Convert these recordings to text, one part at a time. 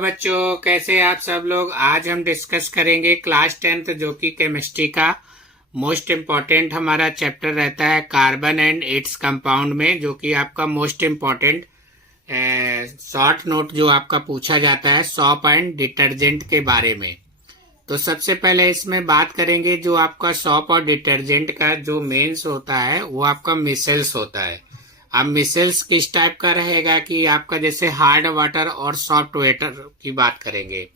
बच्चों, कैसे हैं आप सब लोग। आज हम डिस्कस करेंगे क्लास 10th जो कि केमिस्ट्री का मोस्ट इम्पॉर्टेंट हमारा चैप्टर रहता है कार्बन एंड इट्स कंपाउंड में, जो कि आपका मोस्ट इम्पॉर्टेंट शॉर्ट नोट जो आपका पूछा जाता है सॉप एंड डिटर्जेंट के बारे में। तो सबसे पहले इसमें बात करेंगे जो आपका सॉप और डिटर्जेंट का जो मेंस होता है वो आपका मिसेल्स होता है। अब मिसेल्स किस टाइप का रहेगा कि आपका जैसे हार्ड वाटर और सॉफ्ट वाटर की बात करेंगे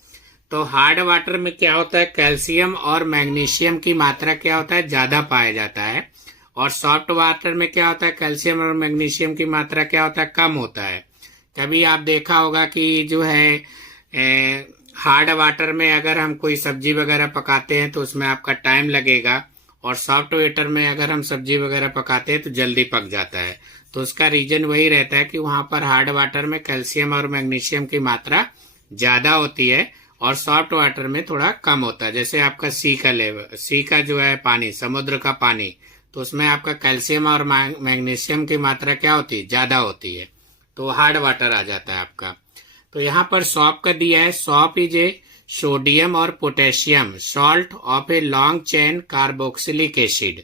तो हार्ड वाटर में क्या होता है, कैल्शियम और मैग्नीशियम की मात्रा क्या होता है, ज्यादा पाया जाता है। और सॉफ्ट वाटर में क्या होता है, कैल्शियम और मैग्नीशियम की मात्रा क्या होता है, कम होता है। कभी आप देखा होगा कि जो है हार्ड वाटर में अगर हम कोई सब्जी वगैरह पकाते हैं तो उसमें आपका टाइम लगेगा, और सॉफ्ट वाटर में अगर हम सब्जी वगैरह पकाते हैं तो जल्दी पक जाता है। तो उसका रीजन वही रहता है कि वहां पर हार्ड वाटर में कैल्शियम और मैग्नीशियम की मात्रा ज्यादा होती है और सॉफ्ट वाटर में थोड़ा कम होता है। जैसे आपका सी का जो है पानी, समुद्र का पानी, तो उसमें आपका कैल्शियम और मैग्नीशियम की मात्रा क्या होती है, ज्यादा होती है, तो हार्ड वाटर आ जाता है आपका। तो यहाँ पर सॉप का दिया है, सॉप इज ए सोडियम और potassium salt of a long chain carboxylic acid.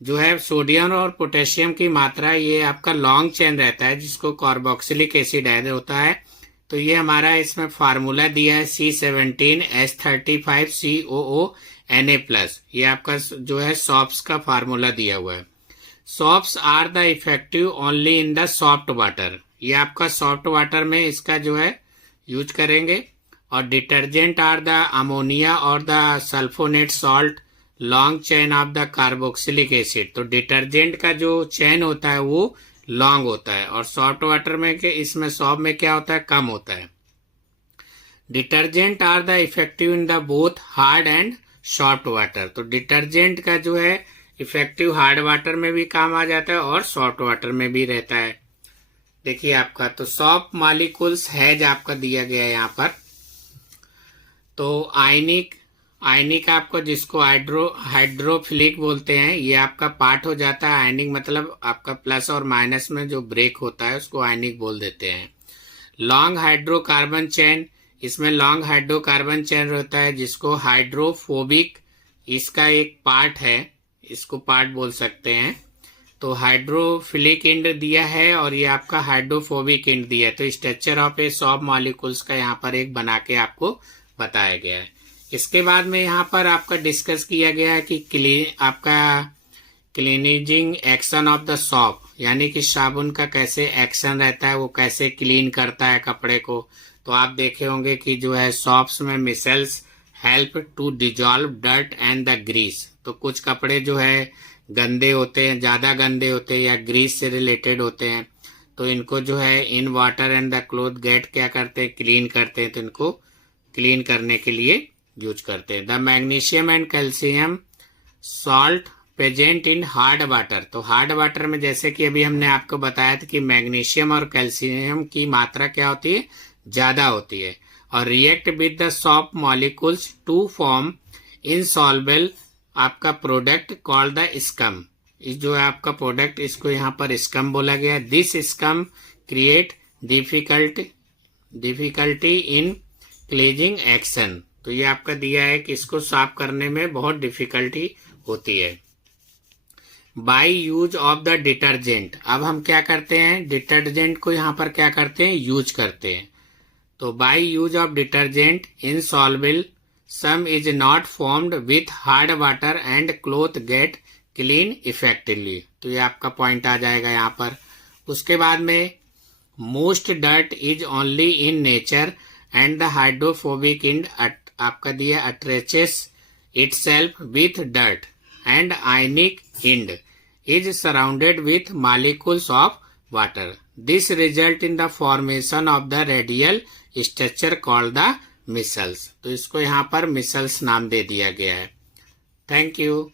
जो है सोडियम और पोटेशियम की मात्रा ये आपका लॉन्ग चेन रहता है जिसको कार्बोक्सिलिक एसिड ऐड होता है। तो ये हमारा इसमें फार्मूला दिया है C17H35COO Na+। ये आपका जो है सॉप्स का फार्मूला दिया हुआ है। Soaps are the effective only in the soft water. ये आपका सॉफ्ट वाटर में इसका जो है यूज करेंगे। और डिटर्जेंट आर द अमोनिया और the sulphonate salt long chain of the carboxylic acid. तो डिटर्जेंट का जो चेन होता है वो लॉन्ग होता है और सॉफ्ट वाटर में के इसमें सॉप में क्या होता है, कम होता है। Detergent are the effective in the both hard and soft water. तो डिटर्जेंट का जो है इफेक्टिव हार्ड वाटर में भी काम आ जाता है और सॉफ्ट वाटर में भी रहता है। देखिए आपका तो सॉप मॉलिक्यूल्स हैज आपका दिया गया है यहाँ पर। तो आयनिक आपको जिसको हाइड्रोफिलिक बोलते हैं, ये आपका पार्ट हो जाता है। आयनिक मतलब आपका प्लस और माइनस में जो ब्रेक होता है उसको आयनिक बोल देते हैं। लॉन्ग हाइड्रोकार्बन चेन, इसमें लॉन्ग हाइड्रोकार्बन चेन रहता है जिसको हाइड्रोफोबिक, इसका एक पार्ट है, इसको पार्ट बोल सकते हैं। तो हाइड्रोफिलिक एंड दिया है और ये आपका हाइड्रोफोबिक एंड दिया है। तो structure of A shop molecules का यहाँ पर एक बना के आपको बताया गया है। इसके बाद में यहाँ पर आपका डिस्कस किया गया है कि आपका क्लीनिजिंग एक्शन ऑफ द सॉप, यानी कि साबुन का कैसे एक्शन रहता है, वो कैसे क्लीन करता है कपड़े को। तो आप देखे होंगे कि जो है सॉप्स में micelles help to dissolve dirt and the grease. तो कुछ कपड़े जो है गंदे होते हैं, ज्यादा गंदे होते हैं या ग्रीस से रिलेटेड होते हैं, तो इनको जो है in water and the cloth get क्या करते हैं, क्लीन करते हैं। तो इनको क्लीन करने के लिए यूज करते हैं। The magnesium and calcium salt present in hard water. तो हार्ड वाटर में जैसे कि अभी हमने आपको बताया था कि मैग्नीशियम और कैल्शियम की मात्रा क्या होती है, ज्यादा होती है, और react with the soap molecules to form insoluble आपका प्रोडक्ट कॉल्ड द स्कम। इस जो है आपका प्रोडक्ट, इसको यहाँ पर स्कम बोला गया। This scum create difficulty in cleansing action. तो ये आपका दिया है कि इसको साफ करने में बहुत डिफिकल्टी होती है। By use of the detergent, अब हम क्या करते हैं, डिटर्जेंट को यहाँ पर क्या करते हैं, यूज करते हैं। तो by use of detergent insoluble some is not formed with hard water and cloth gate clean effectively. तो ये आपका पॉइंट आ जाएगा यहाँ पर। उसके बाद में most dirt is only in nature and the hydrophobic end आपका दिया attaches itself with dirt and ionic end is surrounded with molecules of water. This result in the formation of the radial structure called the micelles. तो इसको यहाँ पर micelles नाम दे दिया गया है। Thank you.